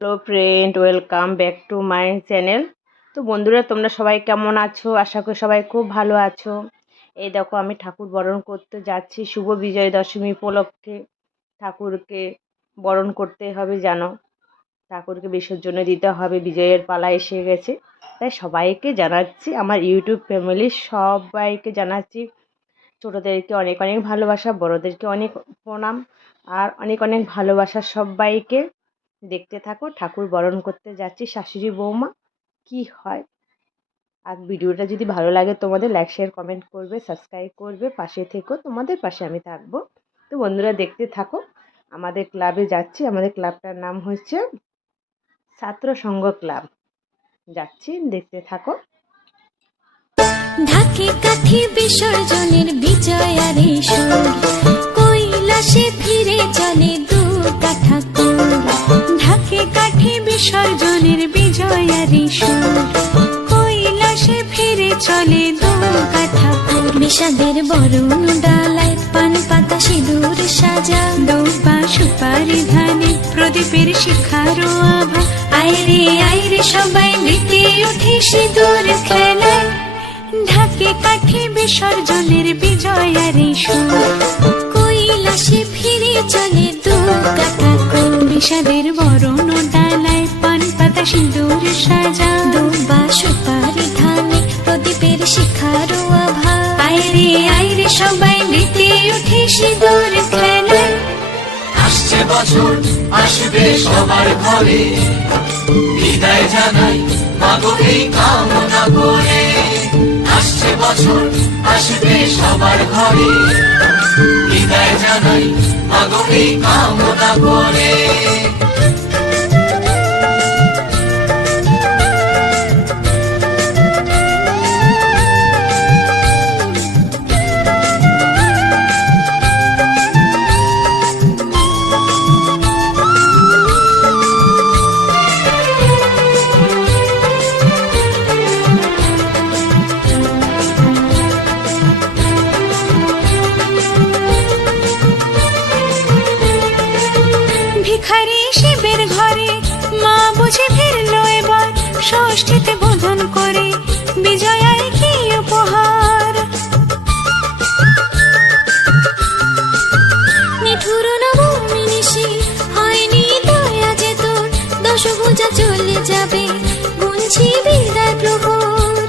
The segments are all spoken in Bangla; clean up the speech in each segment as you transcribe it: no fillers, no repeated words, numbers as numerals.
Hello friend, welcome back to my channel. তো বন্ধুরা, তোমরা সবাই কেমন আছো? আশা করি সবাই খুব ভালো আছো। এই দেখো, আমি ঠাকুর বরণ করতে যাচ্ছি শুভ বিজয় দশমী উপলক্ষে। ঠাকুরকে বরণ করতে হবে, জানো, ঠাকুরকে বিসর্জনে দিতে হবে, বিজয়ের পালা এসে গেছে। তাই সবাইকে জানাচ্ছি, আমার ইউটিউব ফ্যামিলির সবাইকে জানাচ্ছি ছোটোদেরকে অনেক অনেক ভালোবাসা, বড়োদেরকে অনেক প্রণাম, আর অনেক অনেক ভালোবাসা সবাইকে। দেখতে থাকো, ঠাকুর বরণ করতে যাচ্ছি শাশুড়ি বৌমা, কি হয়। আর ভিডিওটা যদি ভালো লাগে তোমাদের, লাইক শেয়ার কমেন্ট করবে, সাবস্ক্রাইব করবে, পাশে থেকো, তোমাদের পাশে আমি থাকবো। তো বন্ধুরা, দেখতে থাকো। আমাদের ক্লাবে যাচ্ছি, আমাদের ক্লাবটার নাম হচ্ছে ছাত্র সংঘ ক্লাব। যাচ্ছি, দেখতে থাকো। ঢাকে কাঠি বিসর্জনের বিজয়ারে সুর, কৈলাসে ফিরে চলে দু কাঠা কুর। ঢাকে কাঠি বিসর্জনের বিজয়ারে সুর, কৈলাসে ফিরে চলে দু কাঠা কুর। বিষাদের বরণ ডালায় পান পাতা সিঁদুর সাজা, দৌপা সুপারি ধানে প্রদীপের শিখারো আভা। আইরে আইরে সবাই মেতে উঠে সিঁদুর খেলায়, ঢাকে কাঠি বিসর্জনের বিজয়ারে সুর, কৈলাসে ফিরে চলে দু কাঠা কুর। বিষাদের বরণ ডালায় পান পাতা সিঁদুর সাজা, দুবা সুপারি ধানে প্রদীপের শিখারো আভা। আইরে আইরে সবাই মেতে উঠে সিঁদুর খেলায়। আসছে বছর, আসবে সবার ঘরে, বিদায় জানাই মাগো এই কামনা করে। আসছে বছর, আসবে সবার ঘরে, বিদায় জানাই মাগো এই কামনা করে। ভিখারি শিবের ঘরে মা বুঝে ফিরলো এবার, ষষ্ঠীতে বোধন করে বিজয়ায় কি উপহার। নিঠুর নবমী নিশি হয়নি দয়া যে তোর, দশভুজা চলে যাবে গুনছি বিদায় প্রহর।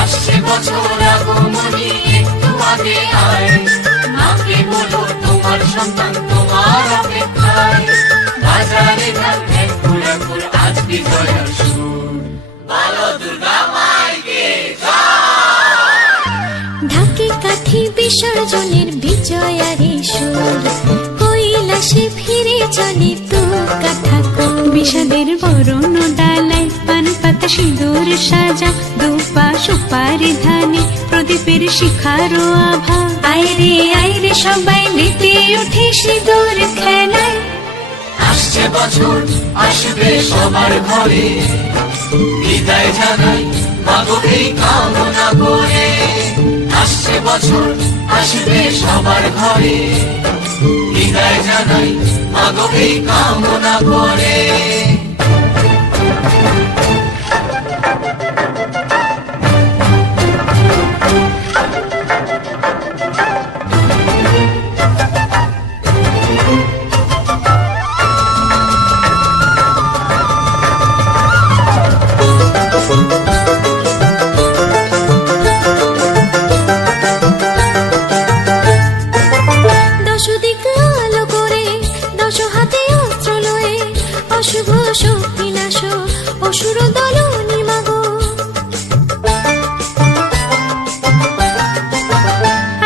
আসছে বছর আগমনী, একটু আগে আয়, মাকে বলো তোমার সন্তান তোমার অপেক্ষায়। বাজারে ধান একুর একুর আজ বিজয়ের সুর, বলো দুর্গা মাইকে জয়। ঢাকে কাঠি বিসর্জনের বিজয়ারে সুর, কৈলাসে ফিরে চলে দু কাঠা কুর। বিষাদের বরণ ডালায় পান পাতা সিঁদুর সাজা, দুপা সুপারি ধানে প্রদীপের শিখারো আভা। আইরে আইরে সবাই মেতে উঠে সিঁদুর খেলায়। আসছে বছর, আসবে সবার ঘরে, বিদায় জানাই মাগো এই কামনা করে। আসছে বছর, আসবে সবার ঘরে, বিদায় জানাই মাগো এই কামনা করে। দশদিক আলো করে, দশ হাতে অস্ত্র লয়ে, অশুভ শক্তি নাশ অসুর দলনি মাগো।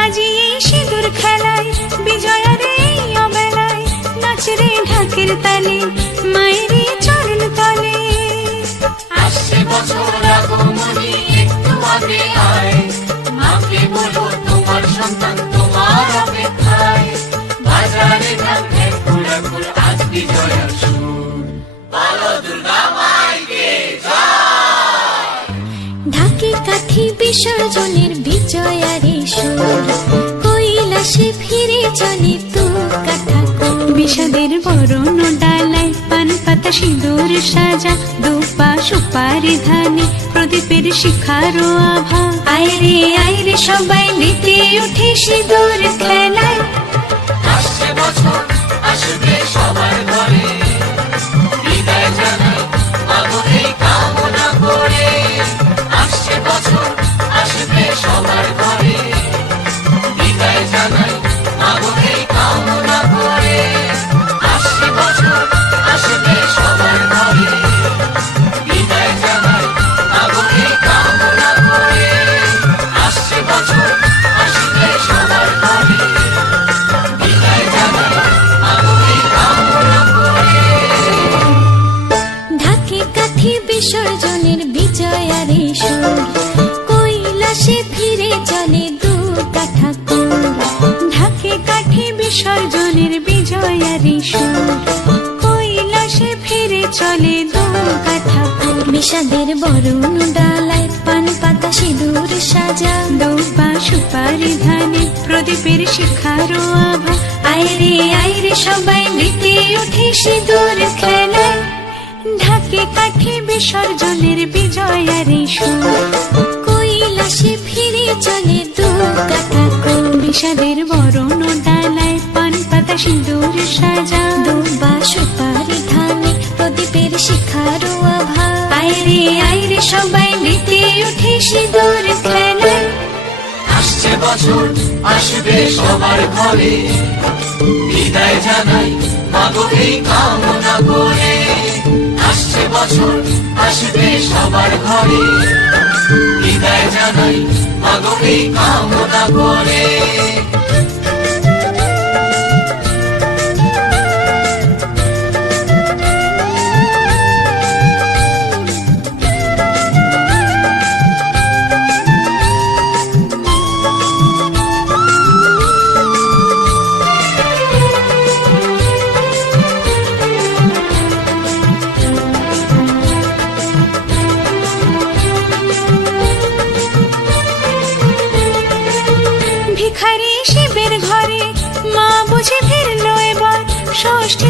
আজি এই সিঁদুর খেলায়, বিজয়ার এই অবেলায়, নাচরে ঢাকের তালে মায়ের চরণ তলে। আসছে বছর আগমনী, একটু আগে আয়, মাকে বলো তোমার সন্তান তোমার অপেক্ষায়। বাজারে ধান একুর একুর আজ বিজয়ের সুর, বলো দুর্গা মাইকে জয়। ঢাকে কাঠি বিসর্জনের বিজয়ারে সুর, কৈলাসে ফিরে চলে দু কাঠা কুর। বিষাদের বরণ ডালায় পান পাতা পাতা সিঁদুর সাজা, দুপা সুপারি ধানে প্রদীপের শিখারো আভা। আয় রে সবাই মেতে উঠে সিঁদুর খেলায়। আসছে বছর আসবে সবার ঘরে, বিদায় জানাই মাগো এই কামনা করে। আসছে বছর আসবে সবার ঘরে, বিদায় জানাই মাগো এই কামনা করে। আসছে বছর আসবে সবার ঘরে, বিদায় জানাই মাগো এই কামনা করে। আসছে বছর আসবে সবার ঘরে, বিদায় জানাই মাগো এই কামনা করে। ঢাকে কাঠি বিসর্জনের বিজয়ারে সুর, কৈলাসে ফিরে চলে দুর্গা ঠাকুর। ঢাকে কাঠি বিসর্জনের বিজয়ারে সুর, কৈলাসে ফিরে চলে দুর্গা ঠাকুর। বিষাদের বরণ ডালায় পান পাতা সিঁদুর সাজা, দুপা সুপারি ধানে প্রদীপের শিখারো আভা। আয় রে সবাই মেতে উঠে সিঁদুর খেলায়। ঢাকে কাঠি বিসর্জনের বিজয়ারে সুর, কৈলাসে ফিরে চলে দুর্গা ঠাকুর। বিষাদের বরণ ডালায় পান পাতা সিঁদুর সাজা, দুবা সুপারি ধানে প্রদীপের শিখারো আভা। আয় রে সবাই মেতে উঠে সিঁদুর খেলায়। আসছে বছর আসবে সবার ঘরে, বিদায় জানাই মাগো এই কামনা করে। আসছে বছর আসবে সবার ঘরে, বিদায় জানাই মাগো এই কামনা করে। ভিখারি শিবের ঘরে মা বুঝে ফিরলো এবার, ষষ্ঠী